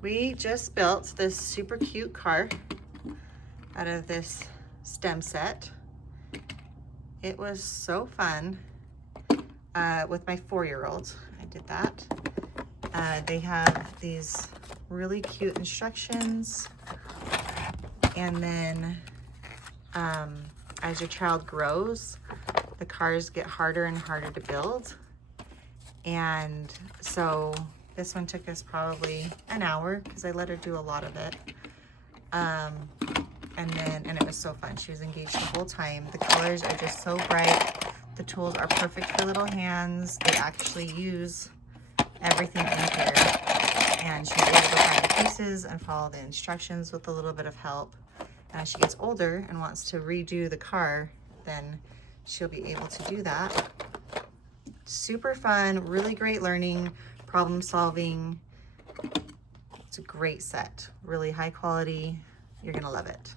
We just built this super cute car out of this stem set. It was so fun with my 4-year-old. I did that. They have these really cute instructions. And then as your child grows, the cars get harder and harder to build. And so this one took us probably an hour because I let her do a lot of it. And it was so fun. She was engaged the whole time. The colors are just so bright. The tools are perfect for little hands. They actually use everything in here. And she's able to find the pieces and follow the instructions with a little bit of help. And as she gets older and wants to redo the car, then she'll be able to do that. Super fun, really great learning, problem solving. It's a great set, really high quality. You're gonna love it.